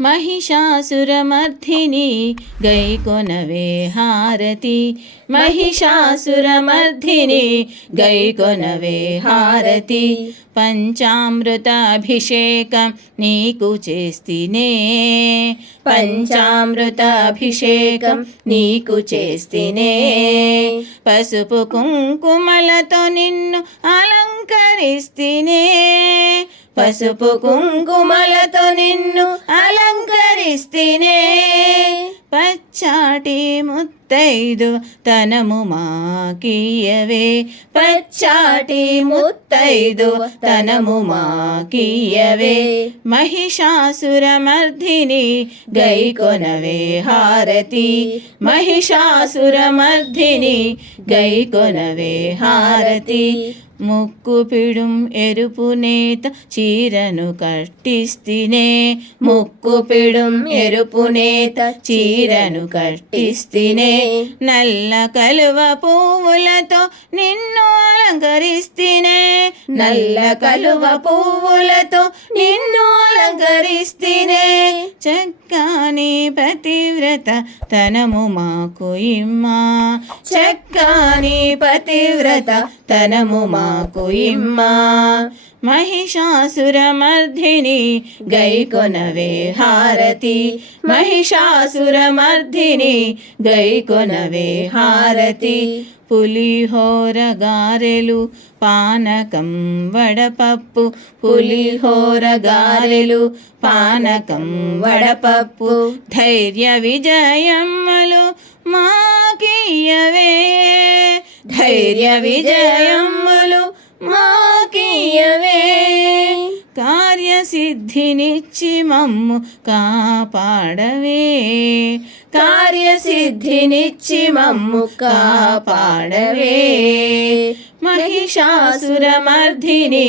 महिषासुरमर्धिनी गैकोनवे हारति महिषासुरमर्धिनी गैकोनवे हारति పంచామృతాభిషేకం నీకు చేస్తినే పంచామృతాభిషేకం నీకు చేస్తినే పసుపు కుంకుమలతో నిన్ను అలంకరిస్తినే పసుపు కుంకుమలతో నిన్ను అలంకరిస్తినే పచ్చాటి ముత్తైదు తనము మాకియవే పచ్చాటి ముత్తైదు తనము మాకియవే महिषासुरमर्धिनी गैकोनवे हारति महिषासुरमर्धिनी गैकोनवे हारति ముక్కుపిడుం ఎరుపునేత చీరను కట్టిస్తినే ముక్కుపిడుం ఎరుపునేత చీరను కట్టిస్తినే నల్ల కలువ పువ్వులతో నిన్ను అలంకరిస్తినే నల్ల కలువ పువ్వులతో నిన్ను అలంకరిస్తినే చక్కని పతివ్రత తనము మాకు ఇమ్మా చక్కని పతివ్రత తనము మాకు ఇమ్మా महिषासुरमर्धिनी गैकोनवे हारति महिषासुरमर्धिनी गैकोनवे हारति పులిహోర గారెలు పానకం వడపప్పు పులిహోర గారెలు పానకం వడపప్పు ధైర్య విజయమ్మలు మాకియవే ధైర్య విజయమ్మలు మాకియవే కార్యసిద్ధినిచ్చి మమ్ము కాపాడవే కార్యసిద్ధినిచ్చి మమ్ము కాపాడవే महिषासुरमर्धिनी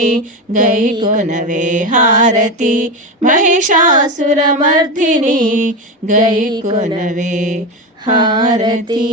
गैकोनवे हारति महिषासुरमर्धिनी गैकोनवे हारति।